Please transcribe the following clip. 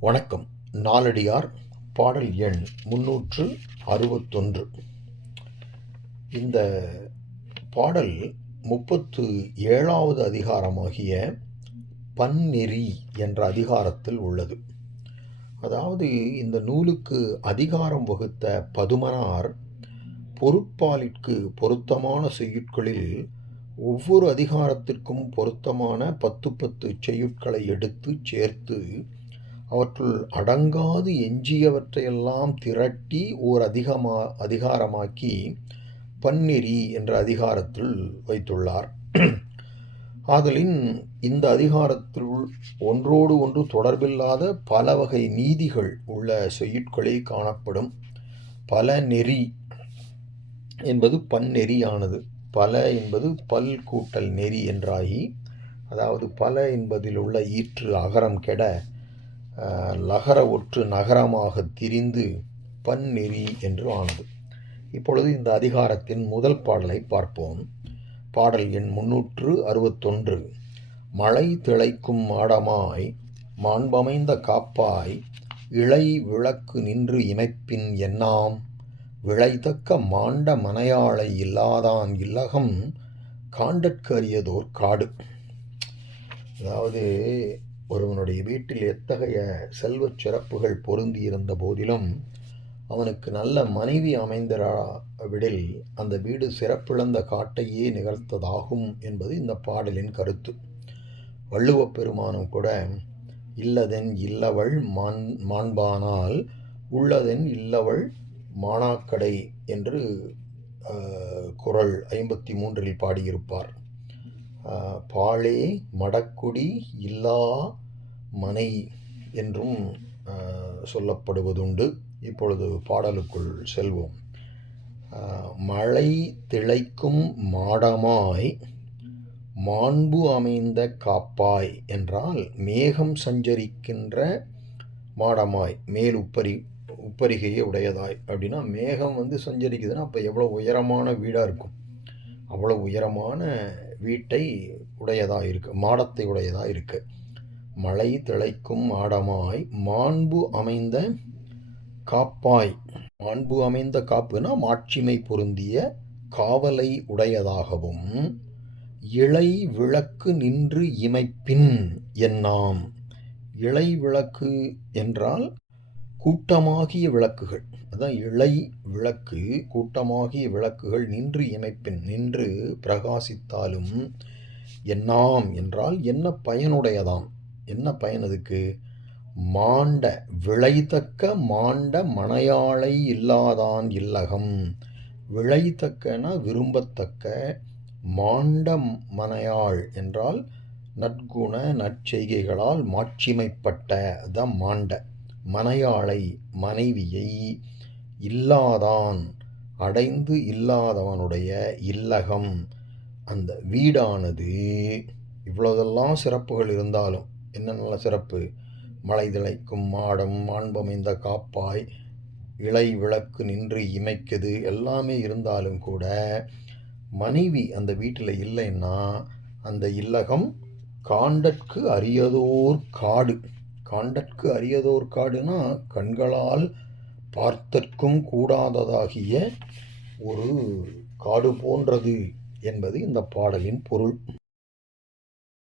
வணக்கம். நாலடியார் பாடல் எண் முன்னூற்று அறுபத்தொன்று. இந்த பாடல் முப்பத்து ஏழாவது அதிகாரமாகிய பன்னெறி என்ற அதிகாரத்தில் உள்ளது. அதாவது இந்த நூலுக்கு அதிகாரம் வகுத்த பதுமனார் பொருட்பாலிற்கு பொருத்தமான செய்யுட்களில் ஒவ்வொரு அதிகாரத்திற்கும் பொருத்தமான பத்து பத்து செய்யுட்களை எடுத்து சேர்த்து அவற்றுள் அடங்காது எஞ்சியவற்றையெல்லாம் திரட்டி ஓர் அதிகமா அதிகாரமாக்கி பன்னெறி என்ற அதிகாரத்தில் வைத்துள்ளார். ஆதலின் இந்த அதிகாரத்தில் ஒன்றோடு ஒன்று தொடர்பில்லாத பல வகை நீதிகள் உள்ள செய்யுட்களே காணப்படும். பல நெறி என்பது பன்னெறியானது பல என்பது பல் கூட்டல் நெறி என்றாகி அதாவது பல என்பதில் உள்ள ஈற்று அகரம் கெட லகர ஒற்று நகரமாக திரிந்து பன்னெறி என்று ஆனது. இப்பொழுது இந்த அதிகாரத்தின் முதல் பாடலை பார்ப்போம். பாடல் எண் முன்னூற்று அறுபத்தொன்று. மழை திளைக்கும் மாடமாய் மாண்பமைந்த காப்பாய் இளை விளக்கு நின்று இமைப்பின் எண்ணாம் விளைதக்க மாண்ட மனையாளை இல்லாதான் இல்லகம் காண்டற்கரியதோர் காடு. அதாவது ஒருவனுடைய வீட்டில் எத்தகைய செல்வச் சிறப்புகள் பொருந்தியிருந்த போதிலும் அவனுக்கு நல்ல மனைவி அமைந்திராவிடில் அந்த வீடு சிறப்பிழந்த காட்டையே நிகழ்த்ததாகும் என்பது இந்த பாடலின் கருத்து. வள்ளுவப் பெருமானும் கூட இல்லதென் இல்லவள் மான் மாண்பானால் உள்ளதென் இல்லவள் மானாக்கடை என்று குரல் ஐம்பத்தி மூன்றில் பாடியிருப்பார். பாழே மடக்குடி இல்லா மனை என்றும் சொல்லப்படுவதுண்டு. இப்பொழுது பாடலுக்குள் செல்வோம். மழை திளைக்கும் மாடமாய் மாண்பு அமைந்த காப்பாய் என்றால் மேகம் சஞ்சரிக்கின்ற மாடமாய் மேல் உப்பரி உப்பரிகையை உடையதாய். அப்படின்னா மேகம் வந்து சஞ்சரிக்குதுன்னா அப்போ எவ்வளோ உயரமான வீடாக இருக்கும். அவ்வளோ உயரமான வீட்டை உடையதாக இருக்கு மாடத்தை உடையதாக இருக்கு. மழை திளைக்கும் மாடமாய் மாண்பு அமைந்த காப்பாய். மாண்பு அமைந்த காப்புனா மாட்சிமை பொருந்திய காவலை உடையதாகவும் இலை விளக்கு நின்று இமைப்பின் என்னாம். இலை விளக்கு என்றால் கூட்டமாகிய விளக்குகள். அதான் இளை விளக்கு கூட்டமாகிய விளக்குகள் நின்று இமைப்பின் நின்று பிரகாசித்தாலும் என்னாம் என்றால் என்ன பயனுடையதாம்? என்ன பயன் அதுக்கு? மாண்ட விளைத்தக்க மாண்ட மனையாளை இல்லாதான் இல்லகம். விளைத்தக்கன விரும்பத்தக்க மாண்ட மனையாள் என்றால் நற்குண நற்செய்கைகளால் மாட்சிமைப்பட்ட அதான் மாண்ட. மனையாளை மனைவியை இல்லாதான் அடைந்து இல்லாதவனுடைய இல்லகம். அந்த வீடானது இவ்வளோதெல்லாம் சிறப்புகள் இருந்தாலும் என்னென்ன சிறப்பு? மலை திளைக்கும் மாடம் மாண்பமைந்த காப்பாய் இலை விளக்கு நின்று இமைக்குது எல்லாமே இருந்தாலும் கூட மனைவி அந்த வீட்டில் இல்லைன்னா அந்த இல்லகம் காண்டற்கு அரியதோர் காடு. காண்டற்கு அரியதோர் காடுனா கண்களால் பார்த்தற்கும் கூடாததாகிய ஒரு காடு போன்றது என்பது இந்த பாடலின் பொருள்.